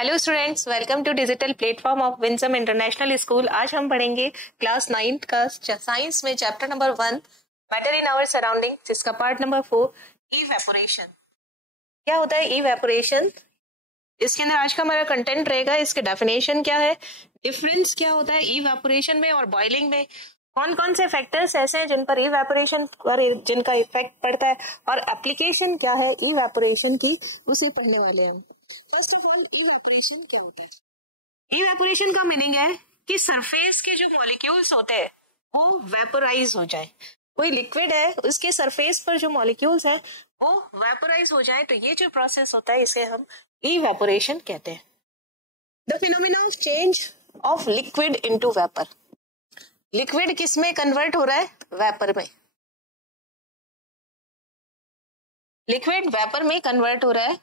Hello students, welcome to digital platform of Winsome International School. आज हम पढ़ेंगे class 9th का साइंस में chapter number 1 matter in our surrounding, जिसका part number 4 evaporation. क्या होता है इवेपोरेशन? इसके अंदर आज का हमारा कंटेंट रहेगा। इसके डेफिनेशन क्या है, डिफरेंस क्या होता है इवेपोरेशन में और बॉइलिंग में, कौन कौन से फैक्टर्स ऐसे हैं जिन पर इवेपोरेशन पर जिनका इफेक्ट पड़ता है, और एप्लीकेशन क्या है इवेपोरेशन की, उसे पढ़ने वाले हैं। फर्स्ट ऑफ ऑल, इवेपोरेशन क्या होता है? इवेपोरेशन का मीनिंग है कि सरफेस के जो मॉलिक्यूल्स होते हैं वो वेपोराइज हो जाए। कोई लिक्विड है, उसके सरफेस पर जो मॉलिक्यूल्स हैं वो वेपोराइज हो जाए, तो ये जो प्रोसेस होता है इसे हम इवेपोरेशन कहते हैं। The phenomena of change of liquid into vapour. Liquid किस में कन्वर्ट हो रहा है? वेपर में। लिक्विड वेपर में कन्वर्ट हो रहा है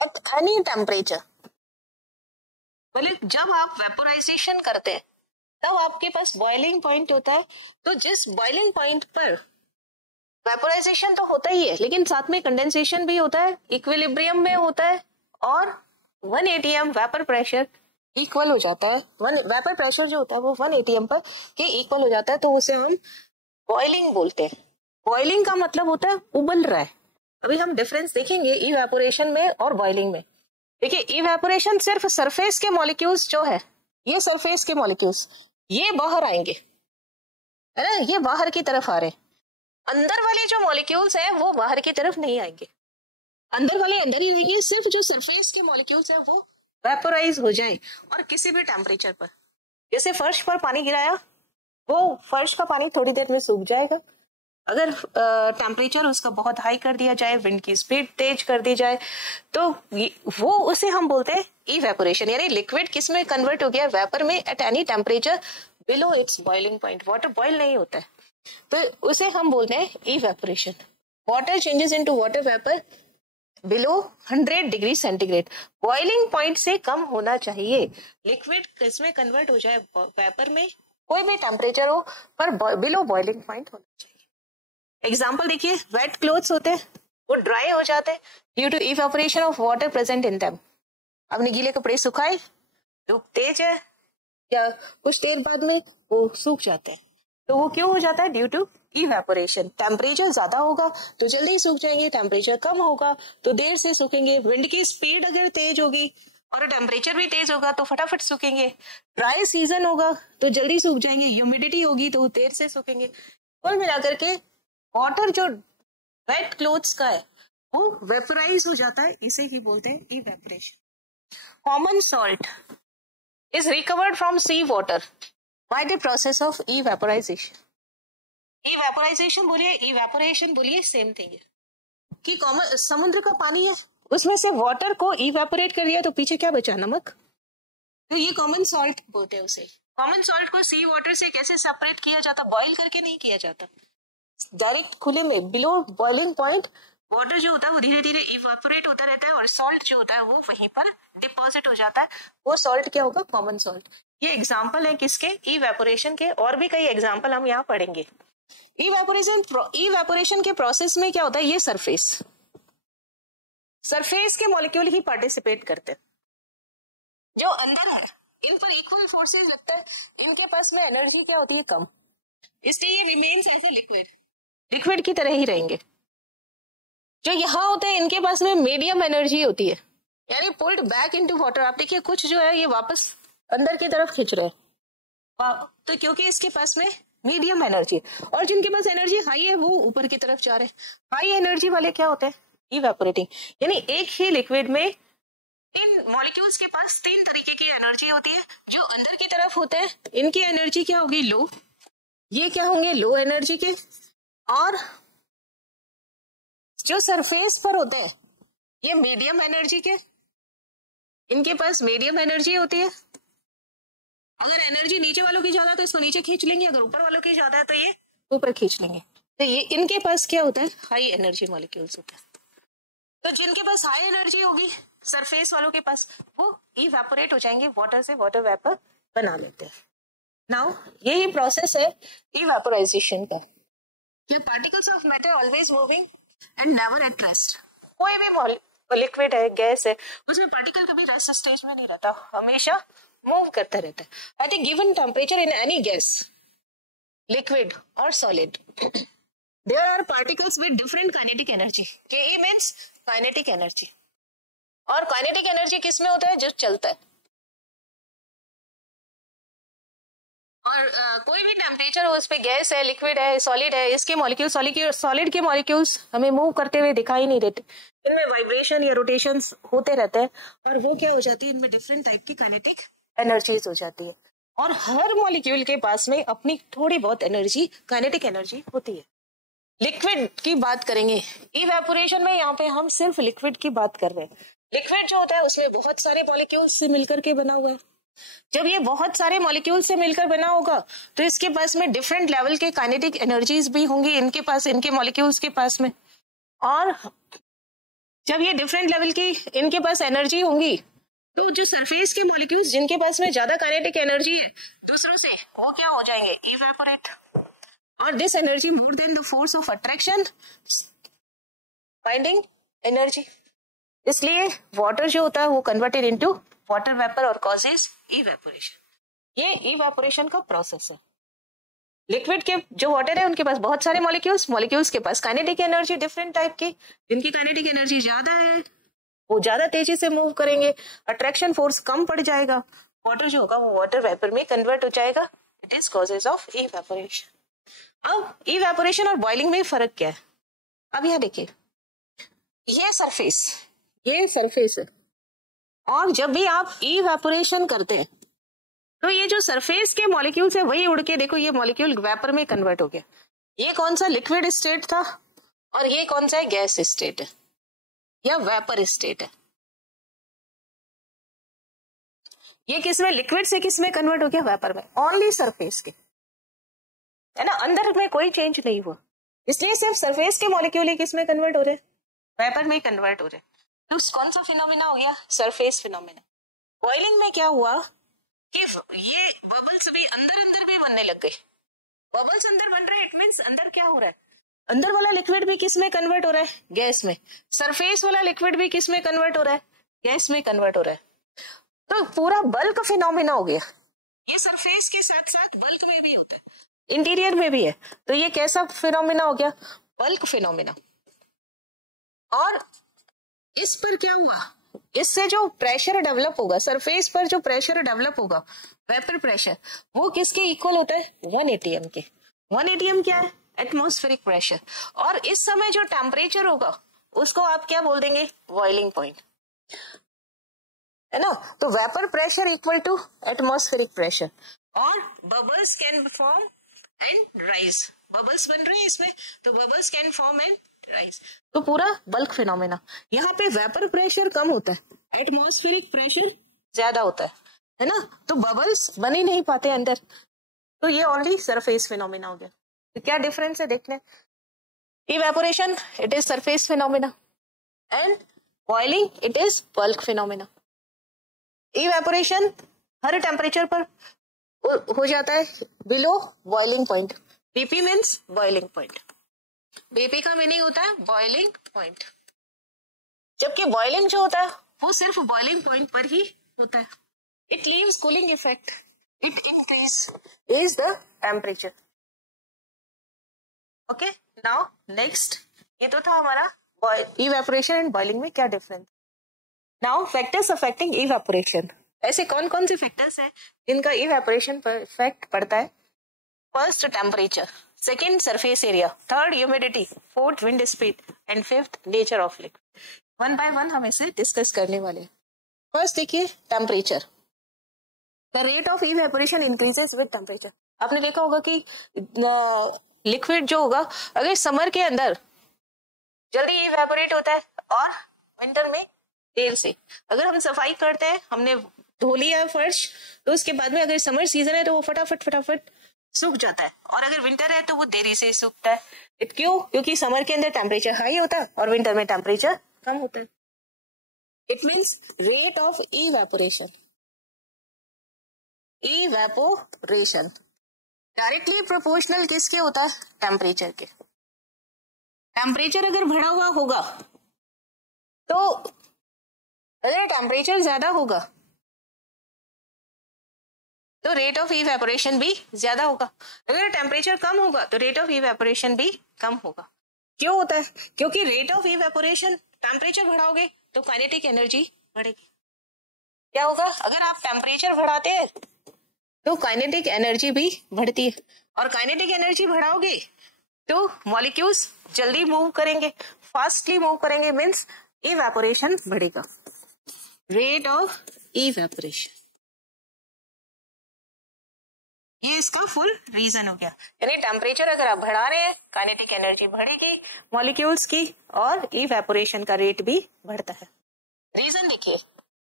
एट एनी टेम्परेचर। बोले जब आप वेपोराइजेशन करते हैं तब आपके पास बॉइलिंग पॉइंट होता है, तो जिस बॉइलिंग पॉइंट पर वेपोराइजेशन तो होता ही है लेकिन साथ में कंडेंसेशन भी होता है, इक्विलिब्रियम में होता है, और 1 atm वेपर प्रेशर इक्वल हो जाता है। वेपर प्रेशर जो होता है वो 1 atm पर के इक्वल हो जाता है, तो उसे हम बॉइलिंग बोलते हैं। बॉइलिंग का मतलब होता है उबल रहा है। अभी हम डिफरेंस देखेंगे इवेपोरेशन में और बॉइलिंग में। देखिए, इवेपोरेशन सिर्फ सरफेस के मॉलिक्यूल्स जो है, ये सरफेस के मॉलिक्यूल्स ये बाहर आएंगे, है ना, ये बाहर की तरफ आ रहे हैं। अंदर वाले जो मॉलिक्यूल्स हैं वो बाहर की तरफ नहीं आएंगे, अंदर वाले अंदर ही रहेंगे। सिर्फ जो सरफेस के मॉलिक्यूल्स हैं वो वेपोराइज हो जाए, और किसी भी टेम्परेचर पर। जैसे फर्श पर पानी गिराया, वो फर्श का पानी थोड़ी देर में सूख जाएगा। अगर टेम्परेचर उसका बहुत हाई कर दिया जाए, विंड की स्पीड तेज कर दी जाए, तो वो उसे हम बोलते हैं इवेपोरेशन। यानी लिक्विड किस में कन्वर्ट हो गया? वेपर में at any temperature below it's boiling point. Water boil नहीं होता है, तो उसे हम बोलते हैं evaporation. Water changes into water vapour below 100 degree centigrade. Boiling point से कम होना चाहिए। लिक्विड किस में कन्वर्ट हो जाए? वेपर में, कोई भी टेम्परेचर हो पर बिलो बॉइलिंग पॉइंट होना चाहिए। एग्जाम्पल देखिए, वेट क्लोथ्स होते हैं वो ड्राई हो जाते हैं due to evaporation of water present in them. आपने गीले कपड़े सुखाए, धूप तेज है, या कुछ देर बाद में वो सूख जाते हैं, तो वो क्यों हो जाता है? Due to evaporation. टेम्परेचर ज्यादा होगा तो जल्दी सूख जाएंगे, टेम्परेचर कम होगा तो देर से सूखेंगे। विंड की स्पीड अगर तेज होगी और टेम्परेचर भी तेज होगा तो फटाफट सूखेंगे। ड्राई सीजन होगा तो जल्दी सूख जाएंगे, ह्यूमिडिटी होगी तो देर से सूखेंगे। कुल मिलाकर के वाटर जो वेट क्लोथ्स का है वो वेपोराइज हो जाता है, इसे ही बोलते हैं evaporation. Common salt is recovered from sea water by the process of evaporisation. Evaporisation बोलिए, इवेपोरेशन बोलिए, सेम थिंग है। कि कॉमन समुद्र का पानी है, उसमें से वाटर को इवेपोरेट कर दिया तो पीछे क्या बचा? नमक। तो ये कॉमन सॉल्ट बोलते हैं उसे। कॉमन सॉल्ट को सी वाटर से कैसे सेपरेट किया जाता? बॉइल करके नहीं किया जाता, डायरेक्ट खुले में बिलो बॉइलिंग पॉइंट वाटर जो होता है वो धीरे धीरे इवेपोरेट होता रहता है, और सॉल्ट जो होता है वो वहीं पर डिपॉजिट हो जाता है। वो सॉल्ट क्या होगा? Common salt. ये एग्जांपल है किसके? इवेपोरेशन के। और भी कई एग्जांपल हम यहाँ पढ़ेंगे। इवेपोरेशन के प्रोसेस में क्या होता है? ये सरफेस के मॉलिक्यूल ही पार्टिसिपेट करते हैं। जो अंदर है इन पर इक्वल फोर्सेस लगता है, इनके पास में एनर्जी क्या होती है? कम, इसलिए ये रिमेन्स एज ए लिक्विड की तरह ही रहेंगे। जो यहाँ होते हैं इनके पास में मीडियम एनर्जी होती है, यानी पुल्ड बैक इनटू वाटर। आप देखिए कुछ जो है ये वापस अंदर की तरफ खींच रहे हैं, तो क्योंकि इसके पास में मीडियम एनर्जी, और जिनके पास एनर्जी हाई है वो ऊपर की तरफ जा रहे हैं। हाई एनर्जी वाले क्या होते हैं? इवेपोरेटिंग। यानी एक ही लिक्विड में इन मॉलिक्यूल्स के पास 3 तरीके की एनर्जी होती है। जो अंदर की तरफ होते हैं इनकी एनर्जी क्या होगी? लो। ये क्या होंगे? लो एनर्जी के। और जो सरफेस पर होते हैं ये मीडियम एनर्जी के, इनके पास मीडियम एनर्जी होती है। अगर एनर्जी नीचे वालों की ज्यादा है तो इसको नीचे खींच लेंगे, अगर ऊपर वालों की ज्यादा है तो ये ऊपर खींच लेंगे। तो ये इनके पास क्या होता है? हाई एनर्जी मॉलिक्यूल्स होते हैं। तो जिनके पास हाई एनर्जी होगी सरफेस वालों के पास, वो इवेपोरेट हो जाएंगे, वाटर से वाटर वेपर बना लेते हैं। नाउ यही प्रोसेस है इवेपोराइजेशन का। Particles of matter always moving and never at rest. कोई भी लिक्विड है, गैस है, उसमें पार्टिकल कभी रेस्ट स्टेज में नहीं रहता, हमेशा मूव करता रहता है। At a given temperature in any gas, liquid और solid, there are particles with different kinetic energy. K means kinetic energy, और काइनेटिक एनर्जी किस में होता है? जो चलता है। और कोई भी टेम्परेचर हो, उस पे गैस है, लिक्विड है, सॉलिड है, इसके मॉलिक्यूल, सॉलिड के मॉलिक्यूल्स हमें मूव करते हुए दिखाई नहीं देते, इनमें वाइब्रेशन या रोटेशंस होते रहते हैं, और वो क्या हो जाती है, इनमें डिफरेंट टाइप की काइनेटिक एनर्जीज हो जाती है, और हर मॉलिक्यूल के पास में अपनी थोड़ी बहुत एनर्जी, काइनेटिक एनर्जी होती है। लिक्विड की बात करेंगे, इवेपोरेशन में यहाँ पे हम सिर्फ लिक्विड की बात कर रहे हैं। लिक्विड जो होता है उसमें बहुत सारे मॉलिक्यूल्स से मिलकर के बना हुआ है। जब ये बहुत सारे मॉलिक्यूल से मिलकर बना होगा तो इसके पास में डिफरेंट लेवल के काइनेटिक एनर्जीज भी होंगी इनके पास, इनके मॉलिक्यूल्स के पास में। और जब ये डिफरेंट लेवल की इनके पास एनर्जी होंगी तो जो सरफेस के मॉलिक्यूल्स जिनके पास में ज्यादा काइनेटिक एनर्जी है दूसरों से, वो क्या हो जाएंगे? इवेपोरेट। और this energy more than the force of attraction binding energy, इसलिए वाटर जो होता है वो कन्वर्टेड इनटू वाटर वेपर और कॉजेज इवेपोरेशन। ये इवेपोरेशन का प्रोसेस है। लिक्विड के जो वाटर है उनके पास बहुत सारे मॉलिक्यूल्स के पास काइनेटिक एनर्जी डिफरेंट टाइप की, जिनकी काइनेटिक एनर्जी ज्यादा है वो ज्यादा तेजी से मूव करेंगे, अट्रैक्शन फोर्स कम पड़ जाएगा, वाटर जो होगा वो वाटर वेपर में कन्वर्ट हो जाएगा। It is causes of evaporation. अब इवेपोरेशन और बॉइलिंग में फर्क क्या है? अब यह देखिए, ये सरफेस है, और जब भी आप इवेपोरेशन करते हैं तो ये जो सरफेस के मॉलिक्यूल्स है वही उड़ के, देखो ये मॉलिक्यूल वेपर में कन्वर्ट हो गया। ये कौन सा लिक्विड स्टेट था और ये कौन सा है? गैस स्टेट है या वेपर स्टेट है। ये किस में? लिक्विड से किस में कन्वर्ट हो गया? वेपर में। ओनली सरफेस के, है ना, अंदर में कोई चेंज नहीं हुआ, इसलिए सिर्फ सरफेस के मॉलिक्यूल ही किस में कन्वर्ट हो रहे? वेपर में कन्वर्ट हो रहे। तो कौन सा फिनोमिना हो गया? Surface phenomena. बॉइलिंग में क्या हुआ कि ये बबल्स भी अंदर भी बनने लग गए। बबल्स अंदर बन रहे हैं, इट मींस अंदर क्या हो रहा है? अंदर वाला लिक्विड भी किस में कन्वर्ट हो रहा है? गैस में। सरफेस वाला लिक्विड भी किस में कन्वर्ट हो रहा है? गैस में कन्वर्ट हो रहा है। तो पूरा बल्क फिनोमिना हो गया। ये सरफेस के साथ साथ बल्क में भी होता है, इंटीरियर में भी है। तो ये कैसा फिनोमिना हो गया? Bulk phenomena. और इस पर क्या हुआ? इससे जो प्रेशर डेवलप होगा, सरफेस पर जो प्रेशर डेवलप होगा, वेपर प्रेशर, वो किसके इक्वल होता है? 1 atm के। 1 atm क्या है? Atmospheric pressure. और इस समय जो टेम्परेचर होगा उसको आप क्या बोल देंगे? बॉइलिंग पॉइंट, है ना। तो vapour pressure equal to atmospheric pressure, और bubbles can form and rise. Bubbles बन रहे हैं इसमें, तो bubbles can form and rise. तो पूरा बल्क फिनोमेना। यहाँ पे वेपर प्रेशर कम होता है, एटमॉस्फेरिक प्रेशर ज्यादा होता है ना, तो बबल्स बन ही नहीं पाते अंदर। तो ये ओनली सरफेस फिनोमेना हो गया। तो क्या डिफरेंस है देख लें। Evaporation it is surface phenomena and boiling it is bulk phenomena. Evaporation her temperature पर हो जाता है below boiling point. BP means boiling point. BP का मीनिंग होता है बॉइलिंग पॉइंट, जबकि बॉइलिंग जो होता है वो सिर्फ बॉइलिंग पॉइंट पर ही होता है। It leaves cooling effect, it increase the temperature. Okay, now next, ये तो था हमारा इवेपोरेशन एंड बॉइलिंग में क्या difference. Now factors affecting evaporation. ऐसे कौन कौन से फैक्टर्स हैं जिनका इवेपोरेशन पर इफेक्ट पड़ता है? First temperature, second surface area, third humidity, fourth wind speed and fifth nature of liquid. One by one हम इसे डिस्कस करने वाले हैं। फर्स्ट देखिए temperature. The rate of evaporation increases with temperature. आपने देखा होगा कि लिक्विड जो होगा अगर समर के अंदर जल्दी इवेपोरेट होता है और विंटर में देर से। अगर हम सफाई करते हैं, हमने धो लिया फर्श, तो उसके बाद में अगर समर सीजन है तो वो फटाफट सूख जाता है, और अगर विंटर है तो वो देरी से सूखता है। क्यों? क्योंकि समर के अंदर टेम्परेचर हाई होता है और विंटर में टेम्परेचर कम होता है। It means rate of evaporation directly proportional किसके होता है? टेम्परेचर के। टेम्परेचर अगर बढ़ा हुआ होगा तो अगर टेम्परेचर ज्यादा होगा तो रेट ऑफ इवेपोरेशन भी ज्यादा होगा, अगर टेम्परेचर कम होगा तो रेट ऑफ इवेपोरेशन भी कम होगा। क्यों होता है? क्योंकि रेट ऑफ इवेपोरेशन, टेम्परेचर बढ़ाओगे तो काइनेटिक एनर्जी बढ़ेगी। क्या होगा? अगर आप टेम्परेचर बढ़ाते हैं तो काइनेटिक एनर्जी भी बढ़ती है, और काइनेटिक एनर्जी बढ़ाओगे तो मॉलिक्यूल्स जल्दी मूव करेंगे, फास्टली मूव करेंगे, मीन्स इवेपोरेशन बढ़ेगा। रेट ऑफ इवेपोरेशन, ये इसका फुल रीजन हो गया। यानी टेम्परेचर अगर आप बढ़ा रहे हैं, काइनेटिक एनर्जी बढ़ेगी मॉलिक्यूल्स की, और इवेपोरेशन का रेट भी बढ़ता है। रीजन देखिए,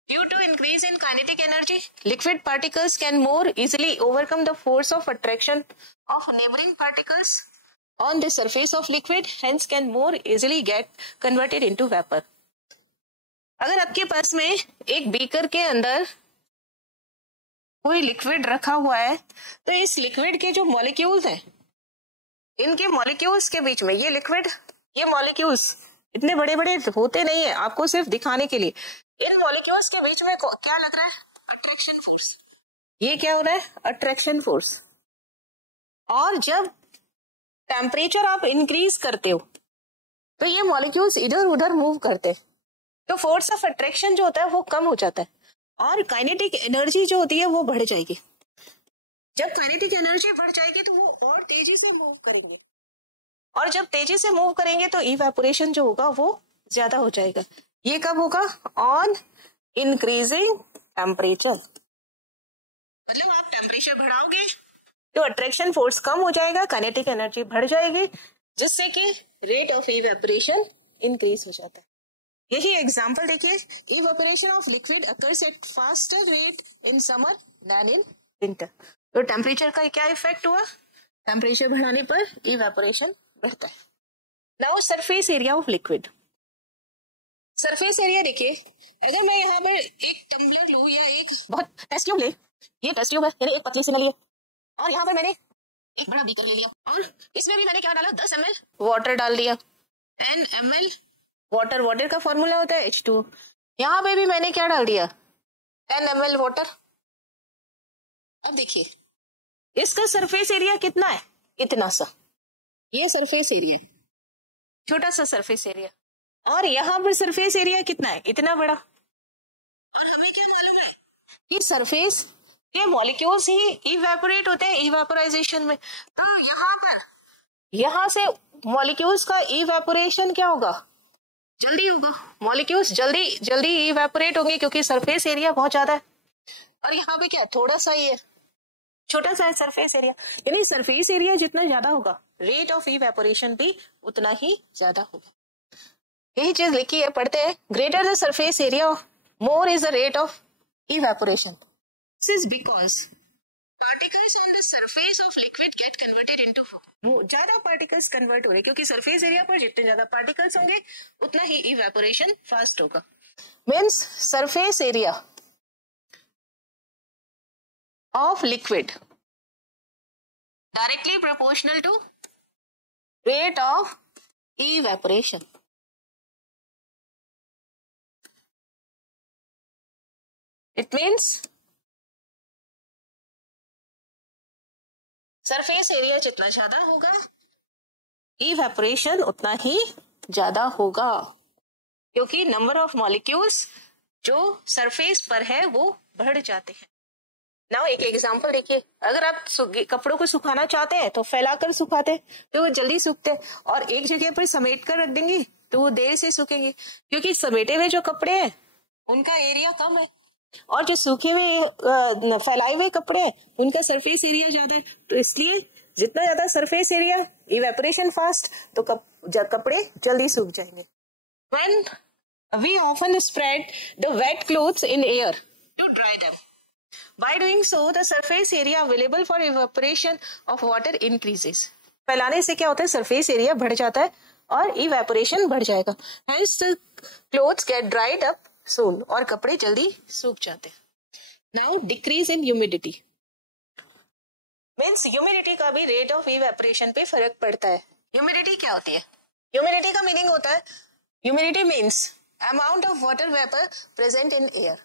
due to increase in kinetic energy liquid particles can more easily overcome the force of attraction of neighbouring particles on the surface of liquid, hence can more easily get converted into vapour. अगर आपके पास में एक beaker के अंदर कोई liquid रखा हुआ है, तो इस लिक्विड के जो मॉलिक्यूल्स हैं, इनके मॉलिक्यूल्स के बीच में, ये लिक्विड, ये मॉलिक्यूल्स इतने बड़े बड़े होते नहीं है, आपको सिर्फ दिखाने के लिए, इन मॉलिक्यूल्स के बीच में क्या लग रहा है? Attraction force. ये क्या हो रहा है? Attraction force. और जब टेम्परेचर आप इंक्रीज करते हो तो ये मॉलिक्यूल्स इधर उधर मूव करते हैं, तो फोर्स ऑफ अट्रैक्शन जो होता है वो कम हो जाता है, और काइनेटिक एनर्जी जो होती है वो बढ़ जाएगी। जब काइनेटिक एनर्जी बढ़ जाएगी तो वो और तेजी से मूव करेंगे, और जब तेजी से मूव करेंगे तो इवेपोरेशन जो होगा वो ज्यादा हो जाएगा। ये कब होगा? On increasing temperature. मतलब आप टेम्परेचर बढ़ाओगे तो अट्रैक्शन फोर्स कम हो जाएगा, काइनेटिक एनर्जी बढ़ जाएगी, जिससे कि रेट ऑफ इवेपोरेशन इंक्रीज हो जाता है। यही एग्जांपल देखिए, evaporation of liquid occurs at faster rate in summer than in winter. तो टेम्परेचर का क्या इफेक्ट हुआ? टेम्परेचर बढ़ाने पर इवेपोरेशन बढ़ता है। Now surface area of liquid. Surface area देखिए, अगर मैं यहाँ पर एक टम्बलर लूं या एक बहुत टेस्ट ट्यूब ले, ये टेस्ट ट्यूब है, यानी एक पतली सी नली है, और यहाँ पर मैंने एक बड़ा बीकर ले लिया, और इसमें भी मैंने क्या डाला? 10 ml वाटर डाल दिया। 10 ml वाटर, वाटर का फॉर्मूला होता है H2O। यहाँ पे भी मैंने क्या डाल दिया? 10 ml वाटर। अब देखिए, इसका सरफेस एरिया कितना है? इतना सा, ये सरफेस एरिया, छोटा सा सरफेस एरिया, और यहाँ पर सरफेस एरिया कितना है? इतना बड़ा। और हमें क्या मालूम है कि सरफेस के मॉलिक्यूल्स ही इवेपोरेट होते हैं इवेपोराइजेशन में, तो यहाँ पर, यहाँ से मॉलिक्यूल्स का इवेपोरेशन क्या होगा? जल्दी होगा, मॉलिक्यूल्स जल्दी जल्दी इवेपोरेट होंगे, क्योंकि सरफेस एरिया बहुत ज्यादा है, और यहाँ पे क्या थोड़ा सा ही है, छोटा सा है सरफेस एरिया। यानी सरफेस एरिया जितना ज्यादा होगा, रेट ऑफ इवेपोरेशन भी उतना ही ज्यादा होगा। यही चीज लिखी है, पढ़ते हैं। Greater the surface area, more is the rate of evaporation. This is because particles on the surface of liquid gate converted into foam. ज्यादा पार्टिकल्स कन्वर्ट हो रहे, क्योंकि सरफेस एरिया पर जितने ज्यादा पार्टिकल्स होंगे उतना ही इवेपोरेशन फास्ट होगा। Means surface area of liquid directly proportional to rate of evaporation. It means surface area जितना ज्यादा होगा, इवेपोरेशन उतना ही ज्यादा होगा, क्योंकि नंबर ऑफ मॉलिक्यूल्स जो सरफेस पर है वो बढ़ जाते हैं। नाउ एक एग्जांपल देखिए, अगर आप कपड़ों को सुखाना चाहते हैं तो फैलाकर सुखाते हैं तो वो जल्दी सूखते हैं, और एक जगह पर समेट कर रख देंगे तो वो देर से सूखेंगे, क्योंकि समेटे हुए जो कपड़े हैं उनका एरिया कम है, और जो सूखे हुए फैलाए हुए कपड़े हैं उनका सरफेस एरिया ज्यादा है। तो इसलिए जितना ज्यादा सरफेस एरिया, इवेपोरेशन फास्ट, तो कपड़े जल्दी सूख जाएंगे। When we often spread the wet clothes in air to dry them. By doing so, the surface area available for evaporation of water increases. फैलाने से क्या होता है? सरफेस एरिया बढ़ जाता है और इवेपोरेशन बढ़ जाएगा। Hence the clothes get dried up soon, और कपड़े जल्दी सूख जाते हैं। Now decrease in humidity. Means humidity का भी रेट ऑफ इवेपोरेशन पे फर्क पड़ता है। ह्यूमिडिटी क्या होती है? ह्यूमिडिटी का मीनिंग होता है, humidity means amount of water vapour present in air.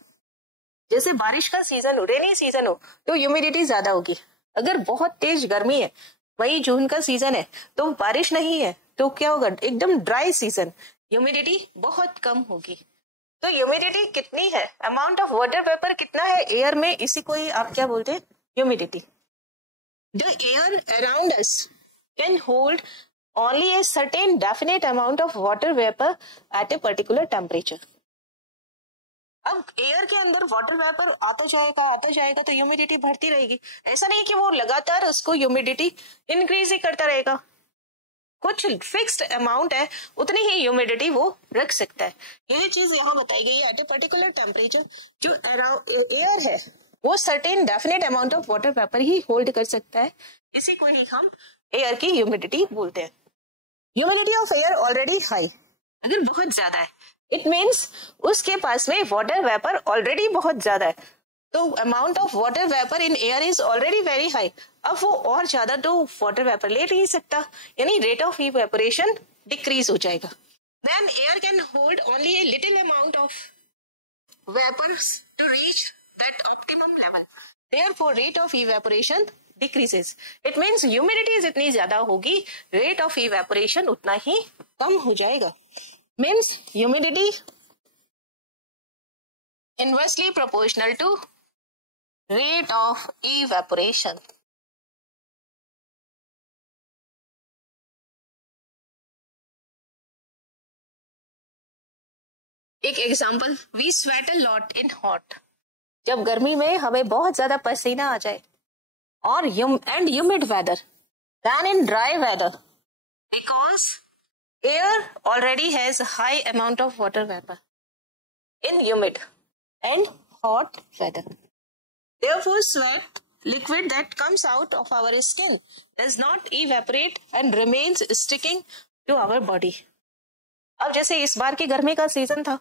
जैसे बारिश का सीजन हो, रेनी सीजन हो, तो ह्यूमिडिटी ज्यादा होगी। अगर बहुत तेज गर्मी है, मई जून का सीजन है, तो बारिश नहीं है, तो क्या होगा, एकदम ड्राई सीजन, ह्यूमिडिटी बहुत कम होगी। तो ह्यूमिडिटी कितनी है, अमाउंट ऑफ वाटर वेपर कितना है एयर में, इसी को ही आप क्या बोलते हैं, humidity. The air around us can hold only a certain definite amount of water vapor at a particular temperature। अब एयर के अंदर वाटर वेपर आता जाएगा तो ह्यूमिडिटी बढ़ती रहेगी। ऐसा नहीं कि वो लगातार उसको ह्यूमिडिटी इंक्रीज ही करता रहेगा, कुछ फिक्स्ड अमाउंट है, उतनी ही ह्यूमिडिटी वो रख सकता है। यही चीज यहाँ बताई गई है, एट ए पर्टिकुलर टेम्परेचर जो एयर है वो certain definite amount of water vapour he hold कर सकता है, इसी को ही हम एयर की ह्यूमिडिटी बोलते हैं। Humidity of air already high, अगर बहुत ज्यादा है, इट मीन्स उसके पास में वाटर वेपर ऑलरेडी बहुत ज्यादा है, तो amount of water vapour in air is already very high. अब वो और ज्यादा तो वाटर वेपर ले नहीं सकता, यानी रेट ऑफ इवेपोरेशन डिक्रीज हो जाएगा। Then air can hold only a little amount of vapours to reach that optimum level, therefore rate of evaporation decreases। It means humidity जितनी ज्यादा होगी, rate of evaporation उतना ही कम हो जाएगा। Means humidity inversely proportional to rate of evaporation। एक example, we sweat a lot in hot। जब गर्मी में हमें बहुत ज्यादा पसीना आ जाए, or and humid weather than in dry weather, because air already has a high amount of water vapor in humid and hot weather. Therefore, sweat, liquid that comes out of our skin, does not evaporate and remains sticking to our body। अब जैसे इस बार की गर्मी का season था,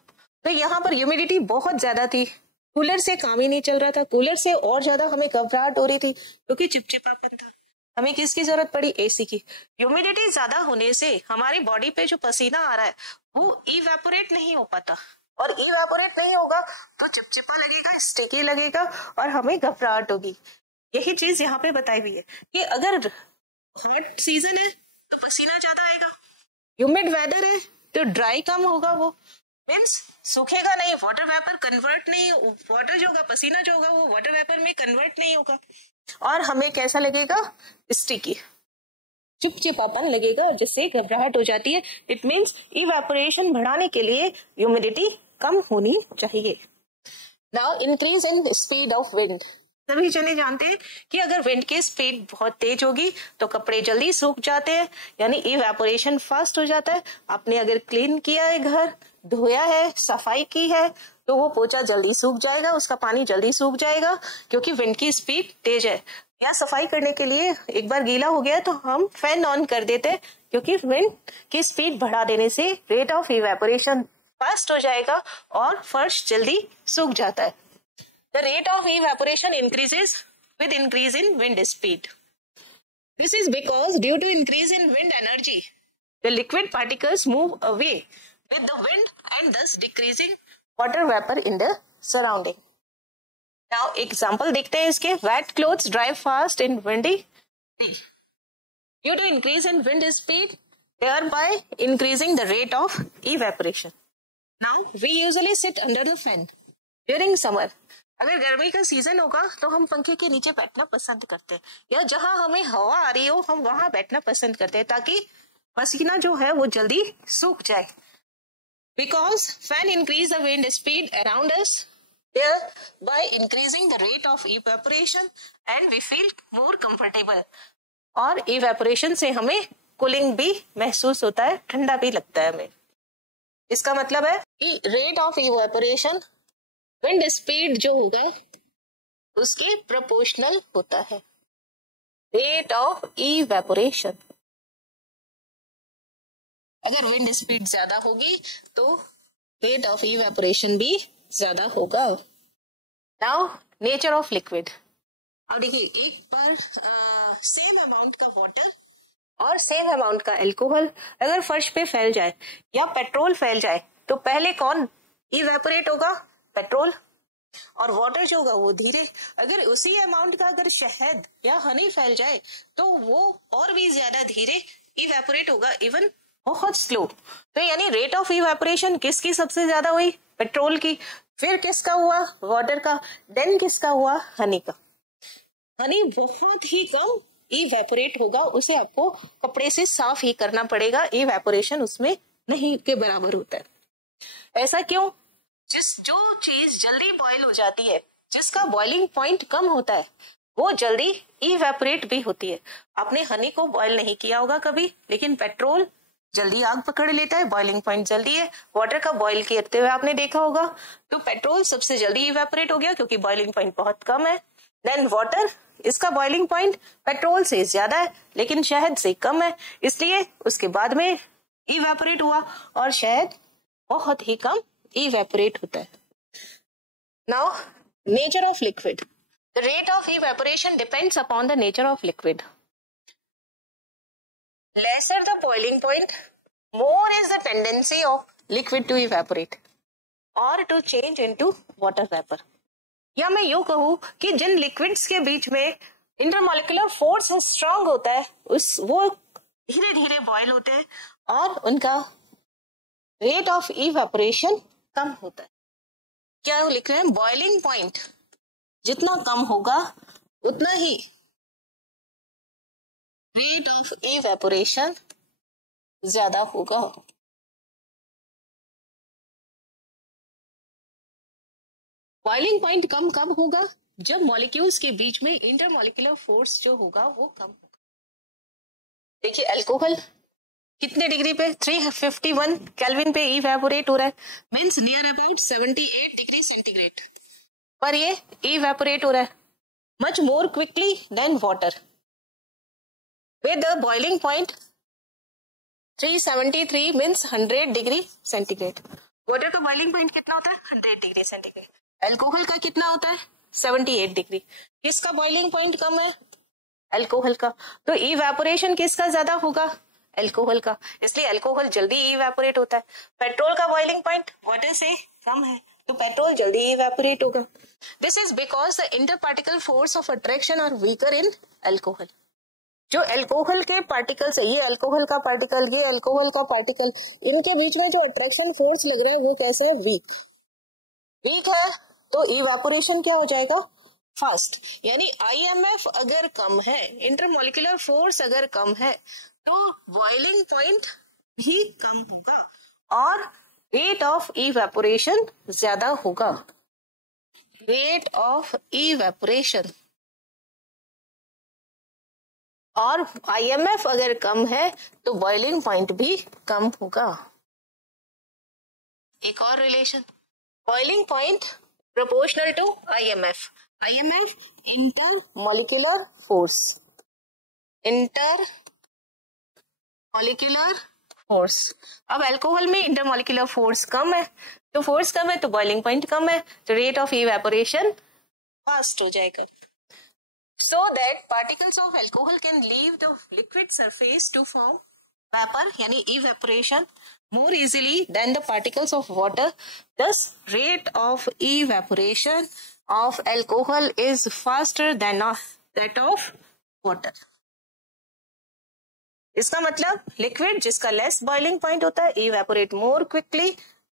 तो यहाँ पर ह्यूमिडिटी बहुत ज्यादा थी, कूलर से काम ही नहीं चल रहा था, कूलर से और ज्यादा हमें घबराहट हो रही थी क्योंकि चिपचिपापन था। हमें किसकी जरूरत पड़ी, एसी की। ह्यूमिडिटी ज्यादा होने से हमारी बॉडी पे जो पसीना आ रहा है वो इवेपोरेट नहीं हो पाता, और इवेपोरेट नहीं होगा तो चिपचिपा लगेगा, स्टिकी लगेगा और हमें घबराहट होगी। यही चीज यहाँ पे बताई हुई है कि अगर हॉट सीजन है तो पसीना ज्यादा आएगा, ह्यूमिड वेदर है तो ड्राई कम होगा, वो मीन्स सूखेगा नहीं, वाटर वेपर कन्वर्ट नहीं, वाटर जो होगा, पसीना जो होगा वो वाटर वेपर में कन्वर्ट नहीं होगा, और हमें कैसा लगेगा, स्टिकी, चिपचिपापन लगेगा, जिससे घबराहट हो जाती है। इट मीन्स इवेपोरेशन बढ़ाने के लिए ह्यूमिडिटी कम होनी चाहिए। Now increase in speed of wind. सभी जने जानते हैं कि अगर विंड की स्पीड बहुत तेज होगी तो कपड़े जल्दी सूख जाते हैं, यानी इवेपोरेशन फास्ट हो जाता है। आपने अगर क्लीन किया है, घर धोया है, सफाई की है, तो वो पोछा जल्दी सूख जाएगा, उसका पानी जल्दी सूख जाएगा, क्योंकि विंड की स्पीड तेज है। या सफाई करने के लिए एक बार गीला हो गया तो हम फैन ऑन कर देते हैं, क्योंकि विंड की स्पीड बढ़ा देने से रेट ऑफ इवेपोरेशन फास्ट हो जाएगा और फर्श जल्दी सूख जाता है। The rate of evaporation increases with increase in wind speed. This is because due to increase in wind energy, the liquid particles move away with the wind and thus decreasing water vapor in the surrounding. Now example देखते हैं इसके। Wet clothes dry fast in windy day due to increase in wind speed, thereby increasing the rate of evaporation. Now we usually sit under the fan during summer. अगर गर्मी का season होगा तो हम पंखे के नीचे बैठना पसंद करते हैं, या जहां हमें हवा आ रही हो हम वहां बैठना पसंद करते हैं, ताकि पसीना जो है वो जल्दी सूख जाए। Because fan increase the wind speed around us, thereby increasing the rate of evaporation and we feel more comfortable। और evaporation से हमें कूलिंग भी महसूस होता है, ठंडा भी लगता है हमें। इसका मतलब है कि rate of evaporation wind speed जो होगा उसके प्रोपोर्शनल होता है। रेट ऑफ इवेपोरेशन, अगर विंड स्पीड ज्यादा होगी तो रेट ऑफ इवेपोरेशन भी ज्यादा होगा। Now nature of liquid. अब देखिए, एक पर सेम अमाउंट का वाटर और सेम अमाउंट का अल्कोहल अगर फर्श पे फैल जाए या पेट्रोल फैल जाए तो पहले कौन इवेपोरेट होगा? पेट्रोल। और वाटर जो होगा वो धीरे। अगर उसी अमाउंट का अगर शहद या हनी फैल जाए तो वो और भी ज्यादा धीरे इवेपोरेट होगा, इवन बहुत स्लो। तो यानी रेट ऑफ इवेपोरेशन किसकी सबसे ज्यादा हुई? पेट्रोल की। फिर किसका हुआ? वाटर का। देन किसका हुआ? हनी का। हनी बहुत ही कम इवेपोरेट होगा, उसे आपको कपड़े से साफ ही करना पड़ेगा, इवेपोरेशन उसमें नहीं के बराबर होता है। ऐसा क्यों? जो चीज जल्दी बॉईल हो जाती है, जिसका बॉइलिंग पॉइंट कम होता है, वो जल्दी इवेपोरेट भी होती है। आपने हनी को बॉईल नहीं किया होगा कभी, लेकिन पेट्रोल जल्दी आग पकड़ लेता है, बॉइलिंग पॉइंट जल्दी है। वाटर का बॉईल करते हुए आपने देखा होगा, तो पेट्रोल सबसे जल्दी इवेपोरेट हो गया क्योंकि बॉइलिंग पॉइंट बहुत कम है। देन वाटर, इसका बॉइलिंग पॉइंट पेट्रोल से ज्यादा है लेकिन शहद से कम है, इसलिए उसके बाद में इवेपोरेट हुआ और शहद बहुत ही कम इवेपोरेट होता है। Now nature of liquid. The rate of evaporation depends upon the nature of liquid. Lesser the boiling point, more is the tendency of liquid to evaporate or to change into water vapor. या मैं यूं कहूं कि जिन liquids के बीच में intermolecular force strong होता है, वो धीरे धीरे बॉयल होते हैं और उनका रेट ऑफ इवेपोरेशन कम होता है। क्या लिख रहे हैं? बॉइलिंग पॉइंट जितना कम होगा उतना ही रेट ऑफ इवेपोरेशन ज्यादा होगा। बॉइलिंग पॉइंट कम कब होगा? जब मॉलिक्यूल्स के बीच में इंटरमॉलिक्यूलर फोर्स जो होगा वो कम होगा। देखिए अल्कोहल कितने डिग्री पे? 351 केल्विन पे इवेपोरेट हो रहा है, means near about 78 degree centigrade पर ये इवेपोरेट हो रहा है, much more quickly than water with the boiling point 373 means 100 degree centigrade. Water का बॉइलिंग पॉइंट कितना होता है? 100 डिग्री सेंटीग्रेड। अल्कोहल का कितना होता है? 78 डिग्री। किसका बॉइलिंग पॉइंट कम है? अल्कोहल का। तो इवेपोरेशन किसका ज्यादा होगा? अल्कोहल का, इसलिए अल्कोहल जल्दी इवेपोरेट होता है। पेट्रोल का बॉइलिंग पॉइंट वाटर से कम है तो पेट्रोल जल्दी इवेपोरेट होगा। This is because the inter particle force of attraction are weaker in alcohol. जो अल्कोहल के पार्टिकल्स है, ये अल्कोहल का पार्टिकल, ये अल्कोहल का पार्टिकल, इनके बीच में जो अट्रैक्शन फोर्स लग रहा है वो कैसा है? वीक है, तो इवेपोरेशन क्या हो जाएगा? फास्ट। यानी आईएमएफ अगर कम है, इंटरमॉलिक्यूलर फोर्स अगर कम है, तो बॉइलिंग पॉइंट भी कम होगा और रेट ऑफ इवेपोरेशन ज्यादा होगा। रेट ऑफ इवेपोरेशन और आईएमएफ अगर कम है तो बॉइलिंग पॉइंट भी कम होगा। एक और relation, boiling point proportional to IMF. IMF inter molecular force, inter molecular force. अब अल्कोहल में इंटर मॉलिक्यूलर फोर्स कम है, तो फोर्स कम है तो बॉइलिंग पॉइंट कम है, तो रेट ऑफ इवेपोरेशन फास्ट हो जाएगा। So that particles of alcohol can leave the liquid surface to form vapor, यानी evaporation, more easily than the particles of water. Thus, rate of evaporation of alcohol is faster than that of water. इसका मतलब liquid जिसका less boiling point होता है evaporate more quickly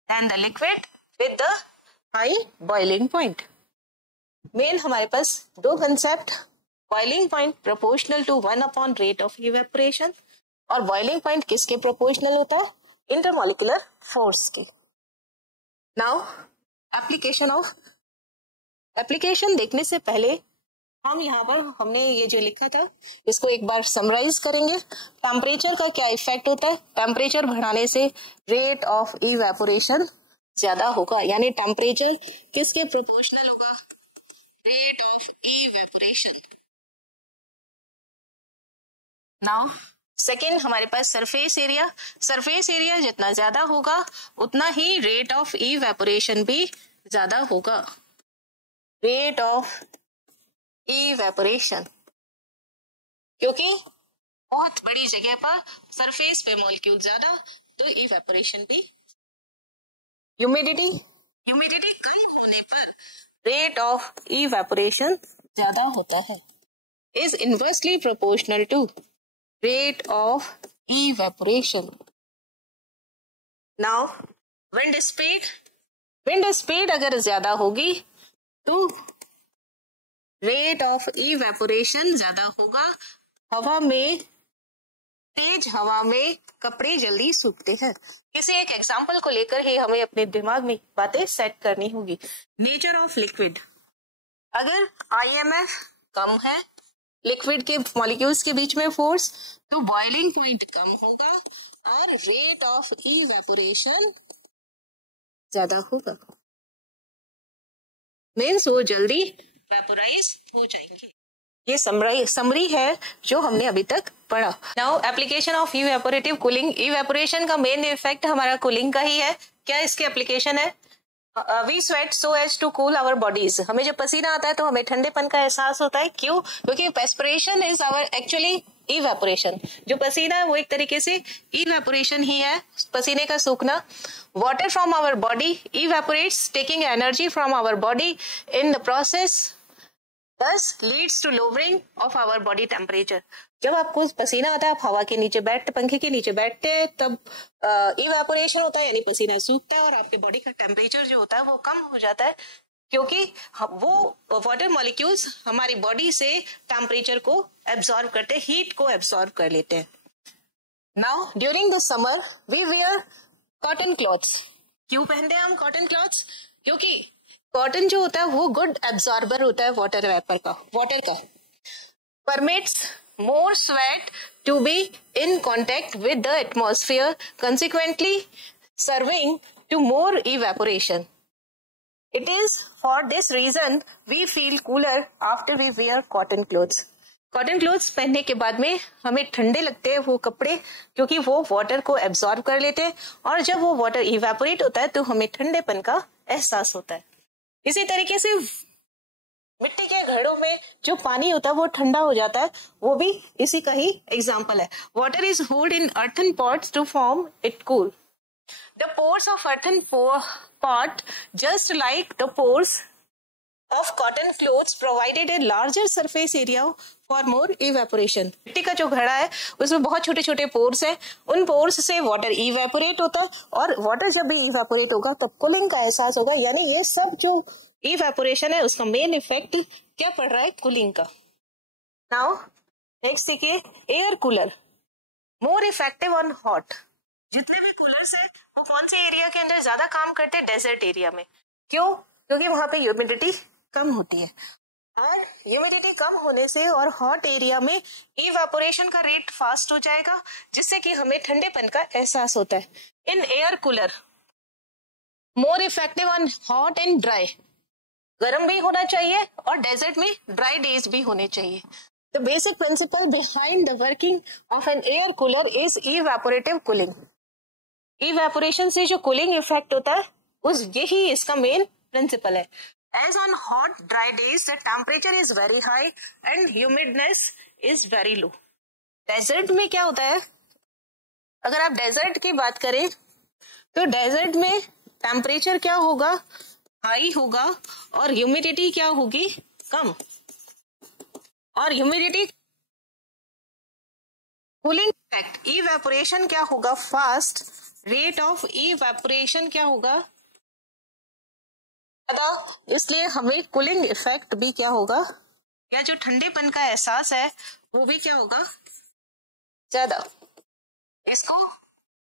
than the liquid with the high boiling point. Main हमारे पास दो concept, boiling point proportional to 1 upon rate of evaporation, और boiling point किसके प्रोपोर्शनल होता है? इंटरमॉलिक्यूलर फोर्स के। नाउ एप्लीकेशन देखने से पहले हम यहाँ पर हमने ये जो लिखा था इसको एक बार समराइज करेंगे। टेम्परेचर का क्या इफेक्ट होता है? टेम्परेचर बढ़ाने से रेट ऑफ इवेपोरेशन ज्यादा होगा, यानी टेम्परेचर किसके प्रोपोर्शनल होगा? Rate of evaporation. Now second हमारे पास सरफेस एरिया। सरफेस एरिया जितना ज्यादा होगा उतना ही रेट ऑफ इवेपोरेशन भी ज्यादा होगा। रेट ऑफ इवेपोरेशन, क्योंकि बहुत बड़ी जगह पर सरफेस पे मॉलिक्यूल ज्यादा तो इवेपोरेशन भी ह्यूमिडिटी कम होने पर रेट ऑफ इवेपोरेशन ज्यादा होता है, is inversely proportional to rate of evaporation. Now wind speed अगर ज्यादा होगी तो रेट ऑफ इवेपोरेशन ज्यादा होगा। तेज हवा में कपड़े जल्दी सूखते हैं। किसी एक एग्जांपल को लेकर ही हमें अपने दिमाग में बातें सेट करनी होगी। नेचर ऑफ लिक्विड, अगर IMF कम है, लिक्विड के मॉलिक्यूल्स के बीच में फोर्स, तो बॉइलिंग पॉइंट कम होगा और रेट ऑफ इवेपोरेशन ज्यादा होगा। मीन्स वो जल्दी वेपोराइज हो जाएंगे। ये समरी है जो हमने अभी तक पढ़ा। Now application of evaporative cooling. Evaporation का मेन इफेक्ट हमारा कूलिंग का ही है। क्या इसकी एप्लीकेशन है? We sweat so as to cool our bodies. हमें जब पसीना आता है तो हमें ठंडेपन का एहसास होता है। क्यों? क्योंकि पेस्पिरेशन इज आवर एक्चुअली इवेपोरेशन। जो पसीना है वो एक तरीके से इवेपोरेशन ही है, पसीने का सूखना। Water from our body evaporates taking energy from our body in the process, thus leads to lowering of our body temperature। जब आपको पसीना आता है, आप हवा के नीचे बैठते, पंखे के नीचे बैठते हैं, तब इवेपोरेशन होता है, यानी पसीना सूखता है और आपके बॉडी का टेम्परेचर जो होता है वो कम हो जाता है, क्योंकि वो वाटर मॉलिक्यूल्स हमारी बॉडी से टेम्परेचर को एब्सॉर्ब करते हैं, हीट को एब्सॉर्ब कर लेते हैं। Now during the summer we wear cotton clothes. क्यों पहनते हैं हम कॉटन क्लॉथ्स? क्योंकि कॉटन जो होता है वो गुड एब्सॉर्बर होता है वाटर का। Permits more sweat to be in contact with the atmosphere, consequently serving to more evaporation. It is for this reason we feel cooler after we wear cotton clothes. Cotton clothes पहनने के बाद में हमें ठंडे लगते हैं वो कपड़े, क्योंकि वो वाटर को एब्सॉर्ब कर लेते हैं, और जब वो वाटर इवेपोरेट होता है तो हमें ठंडेपन का एहसास होता है। इसी तरीके से मिट्टी के घड़ों में जो पानी होता है वो ठंडा हो जाता है, वो भी इसी का ही एग्जाम्पल है। Water is hold in earthen pots to form it cool. The pores of earthen pot, just like the pores of cotton clothes, provided a larger surface area for more evaporation। मिट्टी का जो घड़ा है उसमें बहुत छोटे छोटे पोर्स हैं, उन पोर्स से वाटर इवेपोरेट होता है, और वाटर जब भी इवेपोरेट होगा तब कूलिंग का एहसास होगा। यानी ये सब जो इवेपोरेशन है उसका मेन इफेक्ट क्या पड़ रहा है? कूलिंग का। नाउ नेक्स्ट देखिए, air cooler more effective on hot. जितने भी कूलर्स है वो कौन से एरिया के अंदर ज्यादा काम करते हैं? डेजर्ट एरिया में। क्यों? क्योंकि वहां पे ह्यूमिडिटी कम होती है, और ह्यूमिडिटी कम होने से और हॉट एरिया में इवेपोरेशन का रेट फास्ट हो जाएगा, जिससे कि हमें ठंडेपन का एहसास होता है। In air cooler more effective on hot and dry. गर्म भी होना चाहिए और डेजर्ट में ड्राई डेज भी होने चाहिए। The basic principle behind the working of an air cooler is evaporative cooling. Evaporation से जो कूलिंग इफेक्ट होता है यही इसका मेन प्रिंसिपल है। As on hot dry days the temperature is very high and humidness is very low। Desert में क्या होता है? अगर आप डेजर्ट की बात करें तो डेजर्ट में टेम्परेचर क्या होगा? हाई होगा, और ह्यूमिडिटी क्या होगी? कम। और ह्यूमिडिटी कूलिंग इफेक्ट, इवेपोरेशन क्या होगा? फास्ट। रेट ऑफ इवेपोरेशन क्या होगा? इसलिए हमें कूलिंग इफेक्ट भी क्या होगा? या जो ठंडेपन का एहसास है वो भी क्या होगा? ज्यादा।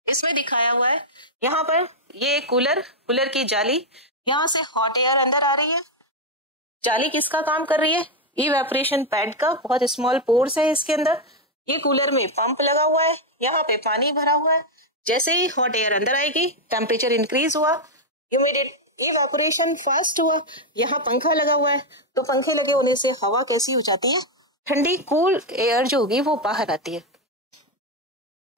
इसमें दिखाया हुआ है यहाँ पर, ये कूलर की जाली, यहाँ से हॉट एयर अंदर आ रही है। जाली किसका काम कर रही है? इवेपोरेशन पैड का। बहुत स्मॉल पोर्स है इसके अंदर। ये कूलर में पंप लगा हुआ है, यहाँ पे पानी भरा हुआ है। जैसे ही हॉट एयर अंदर आएगी, टेम्परेचर इंक्रीज हुआ, इवेपोरेशन फास्ट हुआ। यहाँ पंखा लगा हुआ है, तो पंखे लगे होने से हवा कैसी हो जाती है? ठंडी। कूल एयर जो होगी वो बाहर आती है।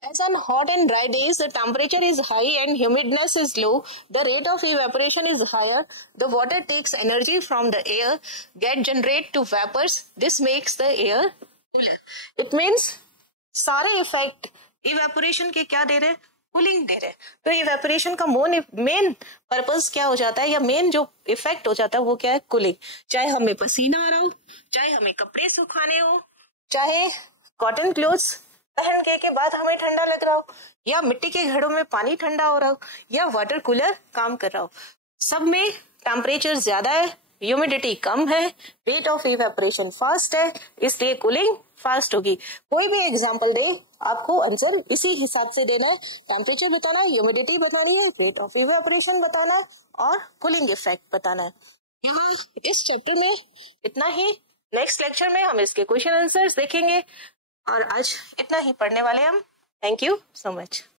As on hot and dry days, the temperature is high and humidness is low. The rate of evaporation is higher. The water takes energy from the air, get generate to vapors. This makes the air cooler. It means सारे effect evaporation के क्या दे रहे हैं? Cooling दे रहे हैं। तो evaporation का main purpose क्या हो जाता है, या मेन जो इफेक्ट हो जाता है वो क्या है, कूलिंग। चाहे हमें पसीना आ रहा हो, चाहे हमें कपड़े सुखाने हो, चाहे कॉटन क्लोथ्स पहन के बाद हमें ठंडा लग रहा हो, या मिट्टी के घड़ों में पानी ठंडा हो रहा हो, या वाटर कूलर काम कर रहा हो, सब में टेम्परेचर ज्यादा है, ह्यूमिडिटी कम है, रेट ऑफ इवेपोरेशन फास्ट है, इसलिए कूलिंग फास्ट होगी। कोई भी एग्जांपल दे, आपको आंसर इसी हिसाब से देना है। टेम्परेचर बताना, ह्यूमिडिटी बतानी है, रेट ऑफ इवेपोरेशन बताना और कूलिंग इफेक्ट बताना है। यहाँ इस चैप्टर में इतना ही। नेक्स्ट लेक्चर में हम इसके क्वेश्चन आंसर्स देखेंगे, और आज इतना ही पढ़ने वाले हम। Thank you so much.